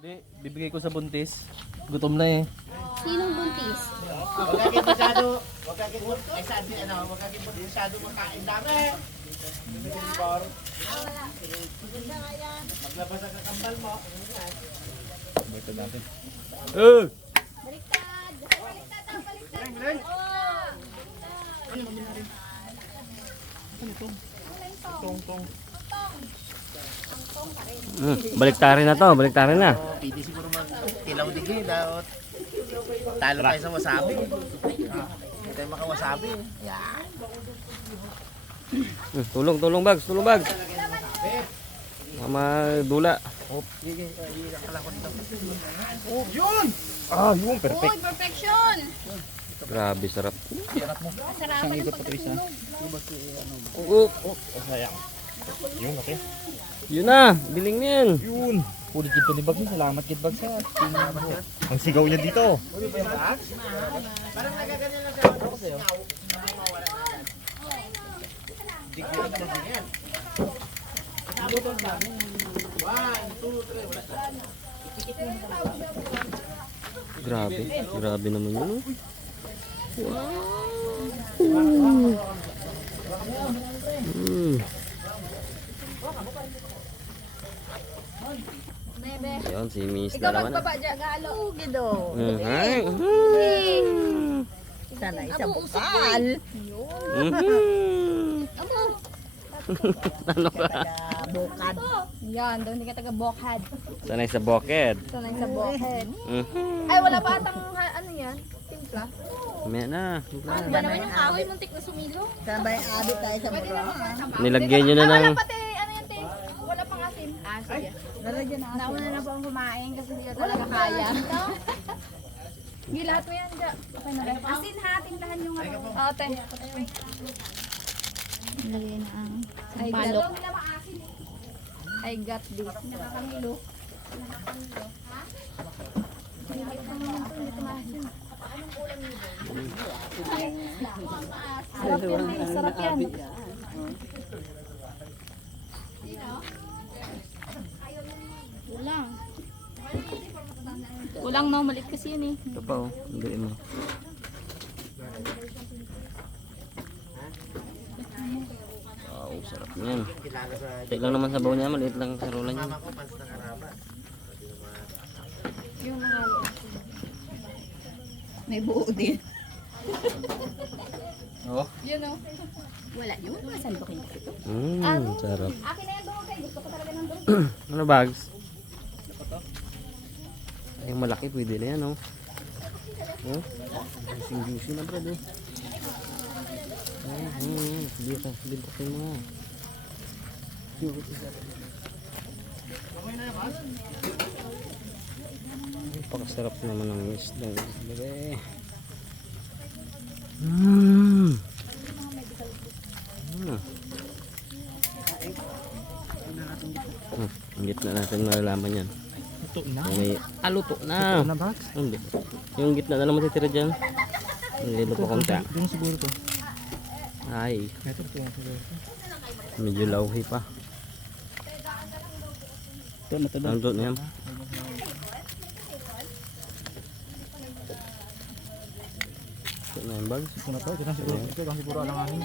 Hindi, bibigay ko sa buntis. Gutom na eh. Sinong buntis? Huwag kaging masyado, huwag kaging, ay sabi, huwag kaging masyado makain dami. Maglabas ang kakambal mo. Baliktad natin. Baliktad! Baliktad ang baliktad! Baliktarin na to, baliktarin na. Pwede siguro mag-tilaw digay daot. Talo tayo sa wasabi. Hindi tayo makawasabi. Yan. Tulong, tulong bags, tulong bags. Mama dula. Yun! Ah, yun, perfect. Uy, perfection! Grabe, sarap. Masarapan ng pagkatulog. Sayang. Yun, okay. Yun na, biling na yan. Yun. Ulit dito ni Bag. Salamat kid Bag sa ang sigaw niya dito. Parang nagaganyan lang sa Grabe, grabe naman yun. Oh. Bebe. Ayun, si Miss Ikaw na naman. magbaba dyan. Galo. Gido. Ay. Sana isa bukal. Amo. Ano ka? Bukad. Yan, doon hindi ka taga bokad. Sanay sa boked. Sanay sa bokad. Ay, wala pa atang ano yan? Timpla. May na. Ano ba naman yung kahoy muntik na sumilo? Sabay abot tayo sa bro. Nilagyan nyo na Wala ng... pati, ano yan, te? Wala pang asin. Ah, sige. Lalagyan na. Nauna na po ang kumain kasi hindi ko talaga kaya. Hindi lahat mo yan dyan. Okay na ba? Asin ha, tindahan yung ano. Oo, te. Lagay na ang sampalok. I got this. Nakakamilo. Sarap yan, sarap yan. Kulang. Kulang no, malit kasi yun eh. Ito pa oh, hindi mo. Wow, sarap niyan. Tek lang naman sa baw niya, maliit lang sa rola niya. Yung mga May buo din. Oh. yun o. Wala yun. Saan ba kayo ito? Sarap. Akin na yan doon kayo. Gusto ko talaga ng doon. Ano bags? Ay, malaki pwede na yan oh. Oh, juicy na bread oh. Dito mo. Pakasarap naman ng isda. Ang gitna natin malalaman yan. Ito na. May aluto na. Ito na Bag. Hindi. Yung gitna na lang matitira dyan. Lilo pa konti. Doon siguro to. Ay, Ito siguro. medyo lauhi pa. Ito na to. Ang doon yan. Ito na yung bags. Ito na to. Ito na siguro. Ito lang siguro alanganin.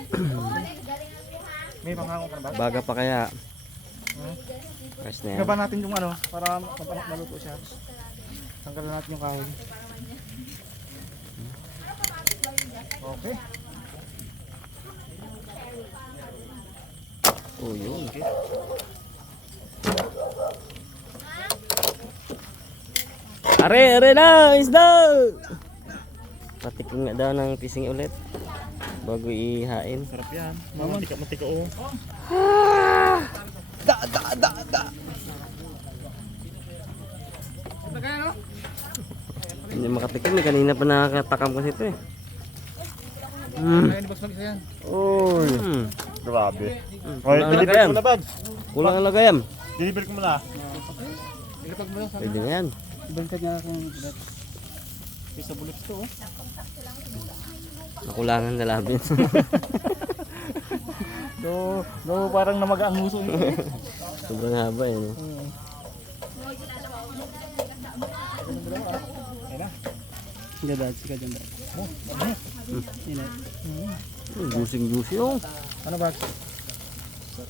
May pangako ka na ba? Baga pa kaya. Press na yan. Gaba natin yung ano para maluto siya. Tanggalan natin yung kahoy. Okay. Oh, yun. Are na! Isda! Patikin nga daw ng pising ulit. Bago ihain. Sarap yan. Mama, matika oh. Hindi makatikim. Kanina pa nakakatakam kasi ito eh. Kaya ni Boss Mag isa yan. Uy. Grabe. Kulang ang lagayam. Bag. Kulang ang lagayam. Deliver ko muna. Ilapag mo lang sa Pwede na yan. baliktad niya kung isa bullets to oh. Nakulangan na labin. No, parang namaga ang muso nito. Sobrang haba eh. No? Juicy oh. Ano ba?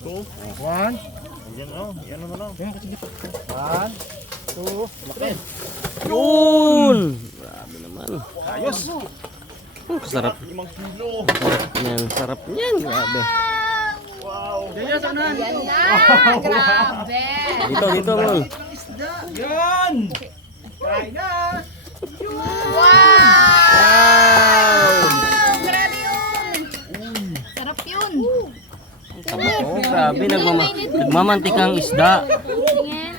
2, 1, Yan o. Yan o na. 1, 2, Laki. Yun! Grabe naman. Ayos. Sarap. 5 kilo. Yan, sarap yan. Grabe. Yan na, grabe. Dito Mon. Yan! Kain na! Wow! Grabe yun. Sarap yun. Oh, grabe. Nagmamantikang isda. Tingin.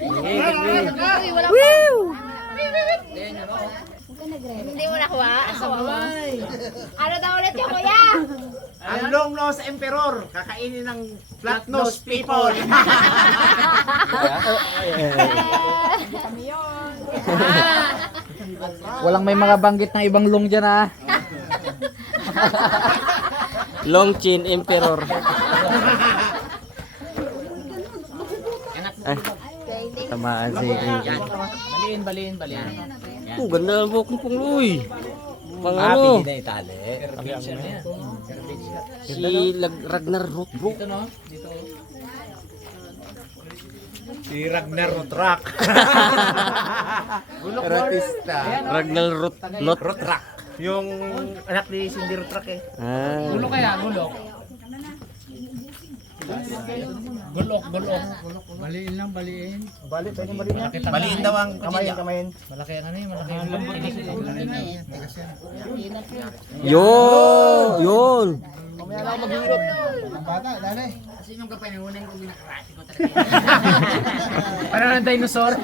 Uy, wala pa. Hindi mo nakuha? Ano daw ulit yung kuya? Ang long nose emperor. Kakainin ng flat nose people. Walang may mga banggit ng ibang long dyan ah. Long chin emperor. Ay, tamaan si Baliin. Oh, ganda ng buhok mo pong Luy. Pang ano? Si Ragnar Rothbrook. Si Ragnar Rotrak. Rotista. Ragnar Rotrak. Yung anak ni Cindy Rotrak eh. Ah. Kaya, gulok. Gulok. Baliin lang, baliin. Bali, pwede baliin yan. Baliin daw ang Kamayin, kutsilyo. kamayin. Malaki ang ano yun, malaki ang Yun! Mamaya lang maghihirot. bata, dali. Ano ng dinosaur?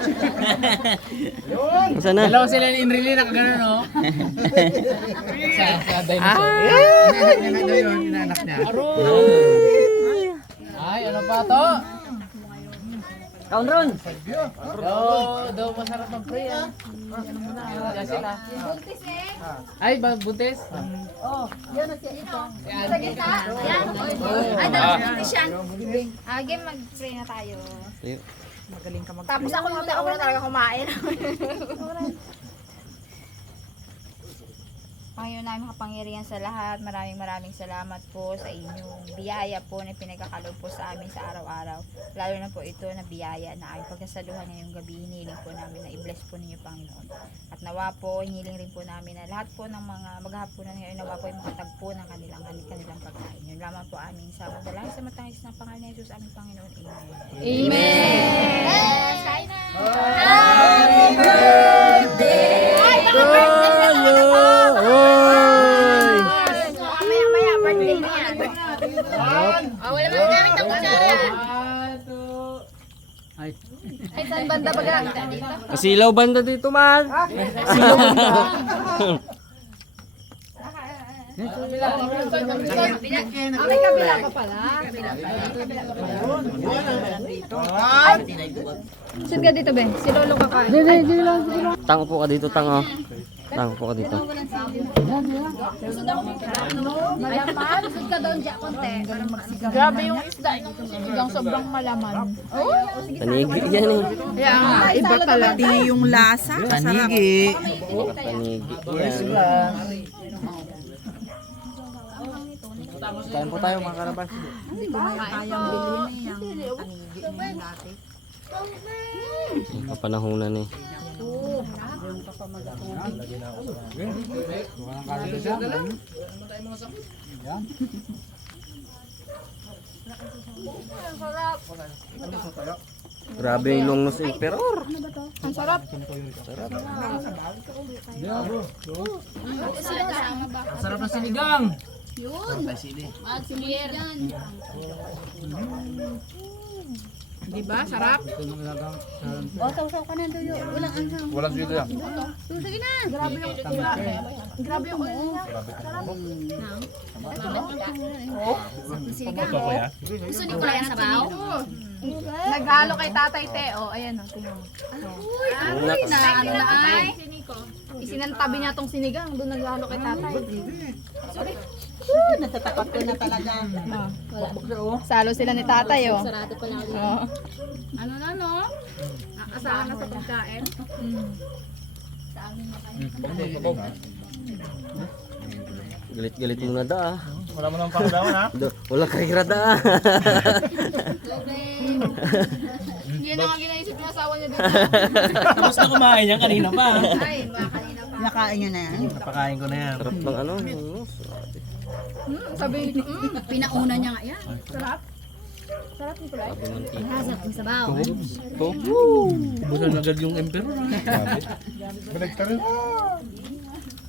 Saan na? Dalawa sila ni Inrili nakagano no? Sa dinosaur. Inanak niya yun, inanak niya. Ay, ano pa to? Kaunron! Daw masarap ang pre ah. Ano muna, diyan sila. Ay, buntis? Sa gitna? Yan. Ay, dapat buntis yan. Game, mag-pray na tayo. Tapos ako muna talaga kumain. Panginoon namin kapangyarihan sa lahat, maraming salamat po sa inyong biyaya po na pinagkakaloob po sa amin sa araw-araw. Lalo na po ito na biyaya na aming pagkasaluhan ngayong gabi, hiniling po namin na i-bless po ninyo Panginoon. At nawa po, hiniling rin po namin na lahat po ng mga maghahaponan ngayon, nawa po ay makatagpo ng kanilang pagkain. Yun lamang po aming sa madalangin sa matangis ng pangalan ni Jesus, aming Panginoon. Amen. Amen! Yes! Kain na! Happy birthday! Ay, baka birthday na naman ito! Maya, birthday na yan. Wala mo gamit ang kutsara. Ay, saan banda ba gamit dito? Kasilaw banda dito man! May kabila pa pala. Saan ka dito, Ben? Si Lolo kakain. Tango po ka dito, tango. Tango po ka dito. Malaman? Saan ka doon dyan, konti? Grabe yung isda, yung sobrang malaman. Panigi yan eh. Iba pala yung lasa. Panigi. Panigi. Kain po tayo mga karabas. Hindi ko na kayang bilhin yung panigi dati. Kapanahunan eh. Grabe yung long nose emperor. Ang sarap. Sarap ng sinigang. Magsimir yan. Diba? Sarap. Sausaw ka na doyo. Walang anghang. Walang sweet yan. Sige na. Grabe yung ulam. Grabe yung ulam. Gusto ni Kuya ng sabaw? Naghalo kay Tatay Teo. Ayan o, tingnan mo. Uy, na ano na ay. Isinantabi niya tong sinigang. Doon naghalo kay Tatay. Natatakot ko na talaga. Salo sila ni Tatay o. Sarado pa lang. Ano na no? Nakasahan na sa pagkain. Galit-galit muna da ah. Wala mo nang pangdawan ha? Walang kahirada ah. Hindi na nga ginaisip yung asawa niya doon. Tapos na kumain yan kanina pa. Ay, baka kanina pa. Nakain nyo na yan. Napakain ko na yan. Sarap ng ano. Sabi, pinauna niya nga yan. Sarap. Sarap ni Kulay. Sarap ng sabaw. Bukan agad yung emperor. Balik ka rin.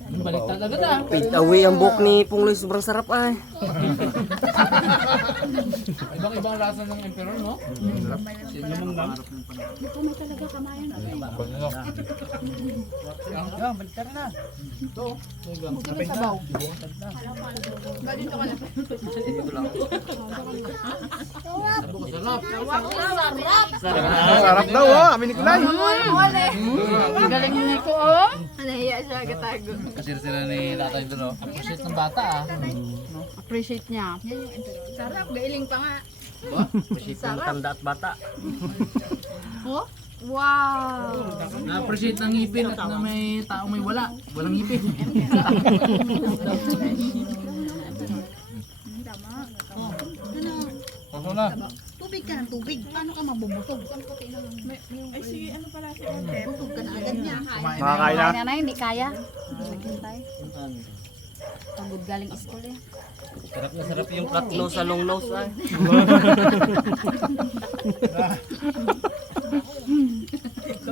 Baliktad agad ah. Fade away ang buhok ni Pungloy. Sobrang sarap ay. Ibang-ibang lasa ng emperor, no? Sarap daw oh, amin ni Kulay. Galing ni ko, oh. Nahiya siya, gatago. Kasi sila ni tatay doon, no? Appreciate ng bata ah. Appreciate niya. Sarap, gailing pa nga. Masip ng tanda at bata. Oh? Wow! Na-appreciate ng ngipin at na may taong may wala. Walang ngipin. Kaso na. Tubig ka ng tubig. Paano ka mabubutog? Ay, sige, ano pala siya? Butog ka na agad niya. Makakain na. Kaya na, hindi kaya. Naghintay. Pagod galing school eh. Sarap na sarap yung cut nose sa long nose ay.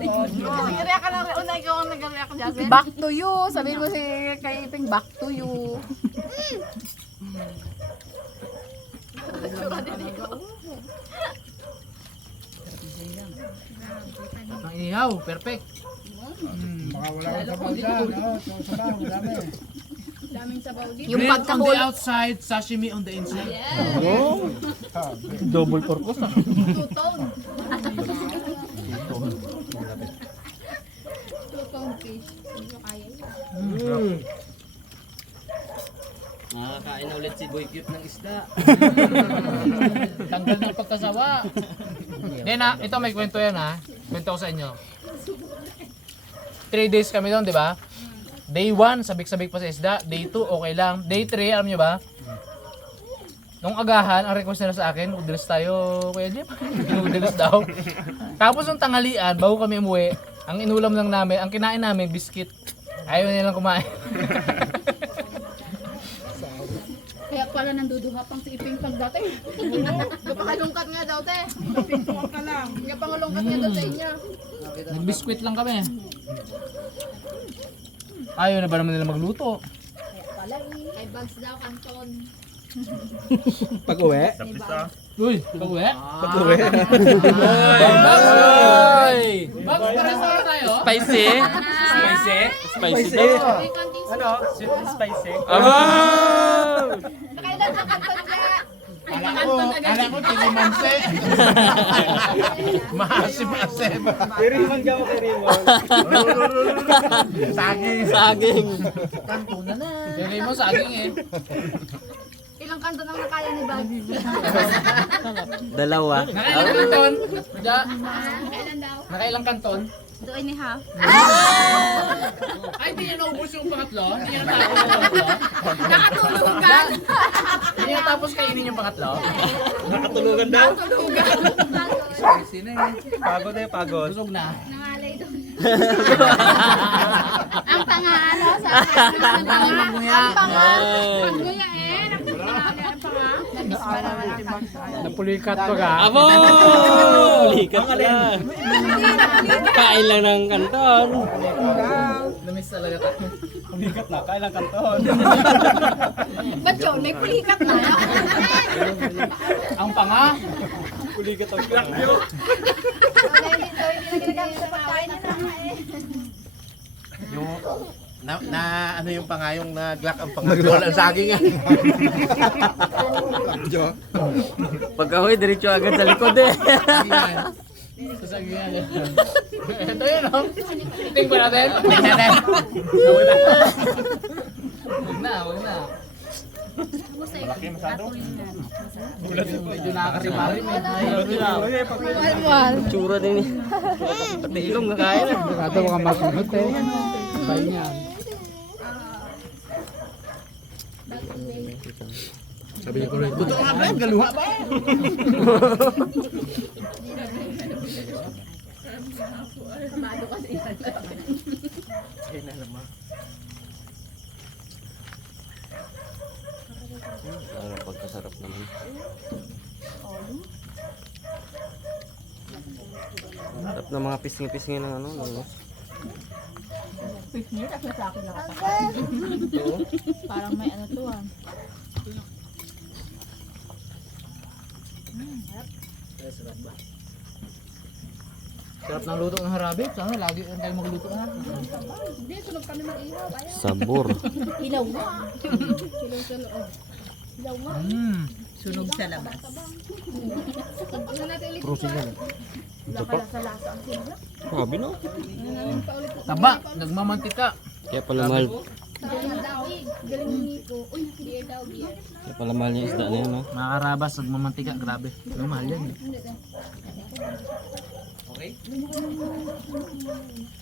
Nag-react ka lang, una ikaw ang nag-react dyan. Back to you! Sabihin mo si kay Iping, back to you. Ang inihaw, perfect. Baka wala kang sabaw dyan. Oo, sabaw, madami. Yung Grill on the pagkahulog. outside, sashimi on the inside. Double purpose ah. Two-tone. Two-tone fish. Nakakain na ulit si Boy Cute ng isda. Tanggal ng pagkasawa. Hindi na, ito may kwento yan ha. Kwento ko sa inyo. 3 days kami doon, di ba? Day 1, sabik-sabik pa sa isda. Day 2, okay lang. Day 3, alam nyo ba? Nung agahan, ang request nila sa akin, udilis tayo, Kuya Jeep. Udilis daw. Tapos nung tanghalian, bago kami umuwi, ang inulam lang namin, ang kinain namin, biscuit. Ayaw nilang kumain. Kaya pala nanduduha pang si Iping pag dati. Napakalungkat nga daw, te. Napintuwa ka lang. Napakalungkat nga daw sa inyo. Nagbiskwit lang kami. Ayaw na ba naman nila magluto? Ay, bags daw, kanton. Pag-uwi? Uy, pag-uwi? Pag-uwi? Ay! Bags, pares na tayo? Spicy? Spicy? Spicy daw. Ano? Sweet and spicy? Nakailan ang kanton niya? Kala ko, tilimanse. Maasim-asim. Kiriman ka mo, Kiriman. Saging. Saging. Dili mo saging eh. Ilang kanton ang nakaya ni Bag? Dalawa. Nakailang kanton? Medya, Kailan daw? nakailang kanton? Doon ni half. Ay, hindi niya naubos yung pangatlo? Hindi niya natapos yung pangatlo? Nakatulugan! Hindi niya natapos kainin yung pangatlo? Nakatulugan daw? Sino eh? Pagod eh, pagod. Busog na. Nangalay doon. Ang tanga, ano? Sabi ang tanga. Ang tanga. Pagguya eh. Ang tanga. Namiss pa naman ang kanton. Napulikat pa ka. Abo! Likat pala. Kain lang ng kanton. Namiss talaga ka. Bigat na, kailang kanton. Ba't yun? May pulikat na. Ang panga. Uligat ang krakyo. Wala, hindi daw. Hindi na ginagamit sa pagkain niya na eh. Yung, na ano yung pangayong na glak ang pangayong. Wala saging yan. Pagkahoy, diretso agad sa likod eh. Sasabihin niya. Ito yun oh. Tingin ba natin? Tingnan natin. Huwag na, huwag na. Malaki masyado. Medyo nakakarimarim eh. Tsura din eh. Pati ilong nakain ah. Ito ka masunod eh. Sabay niyan. Sabi niya ko rin, totoo nga ba yan? Galuha ba? Ano pagkasarap naman. Sarap ng mga pisngi-pisngi ng ano, ng los. Parang may ano to ah. Sarap ng luto ng harabi. Sana lagi lang tayo magluto na. Hindi, sunog kami mag-ihaw. Ayaw. Sabor. Ilaw mo. Silong sa loob. Ilaw mo. Sunog sa labas. Ano natin ulit? Prosin yan. Wala kaya sa lasa ang sinla. Grabe no? Ano pa ulit? Taba, nagmamantika. Kaya pala mahal. Galing ng daig. Galing ng niko. Uy, beer daw, beer. Kaya pala mahal yung isda na yun no? Mga karabas, nagmamantika. Grabe. Ano mahal yan.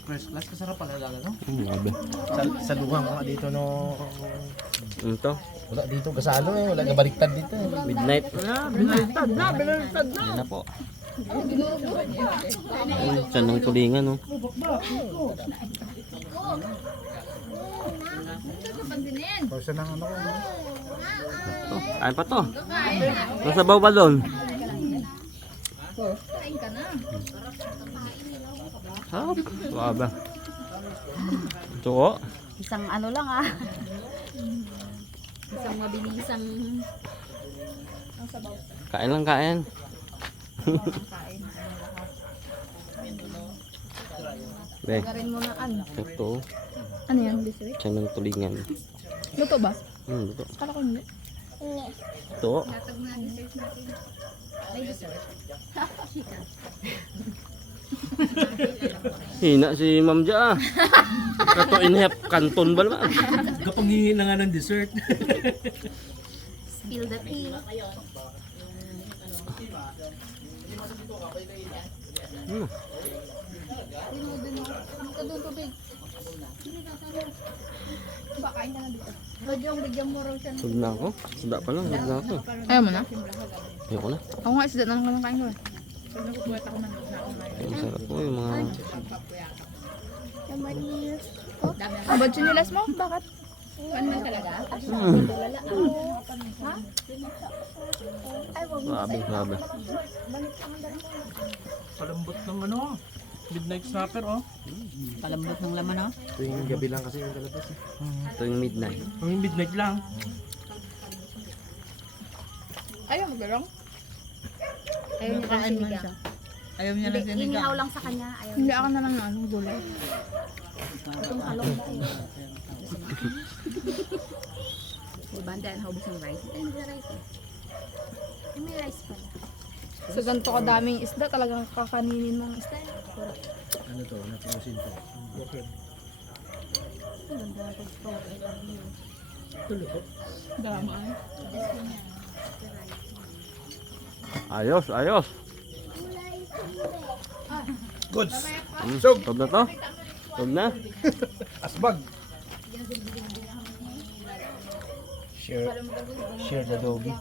First class, kasarap pala lalo, no? Grabe. Sa lugang ko dito no. Ano to? Wala dito kasalo eh. Wala nga baliktad dito eh. Midnight. Binalitad na, binalitad na. Yan na po. Ay, tiyan ng tulingan no? Pausa ng ano ko. To, kain pa to. Nasabaw pa doon. Kain ka na. Sarap. Grabe. Ito ko. Isang ano lang ah. Isang mabilisang... Kain lang kain. Be, Garin mo na ano. ito. Ano yan? Dessert? Tiyan ng tulingan. Luto ba? Ito. Kala ko hindi. Ito. Tatag na dessert natin. May dessert. Hina si Ma'am Ja. Kato inhep kanton ba naman? Kapangingi na nga ng dessert. Spill the tea. Hmm. Ano ka doon tubig? Ba, kain ka na dito. Bigyan mo raw siya. Sud na ako. Suda pa lang. Suda na ako. Ayaw mo na? Ayoko na. Ako nga, isda na lang kain ko eh. Ay, masarap po yung mga... Abad sinilas mo? Bakit? Ano man talaga? Grabe, grabe. Palambot ng ano. Midnight snapper, oh. Palambot ng laman, no? Tuwing gabi lang kasi yung kalabas eh. Ito yung midnight. Ang midnight lang. Ayaw mo garong? Ayaw niya Kain kasi man niya. siya. Ayaw niya na Inihaw sinigang. lang sa kanya. Ayaw Hindi niya. ako na lang ano, gulay. Itong talong ba yun? Banda, naubos ng rice. Ay, nagla-rice eh. Ay, may rice pala. Sa ganito kadaming isda, talagang kakaninin mong isda. Ano to? Napinusin to. Ganda na ito. I love you. Dama. Ayos, ayos. Goods! Sob na to? Sob na? Asbag! Share the doggy.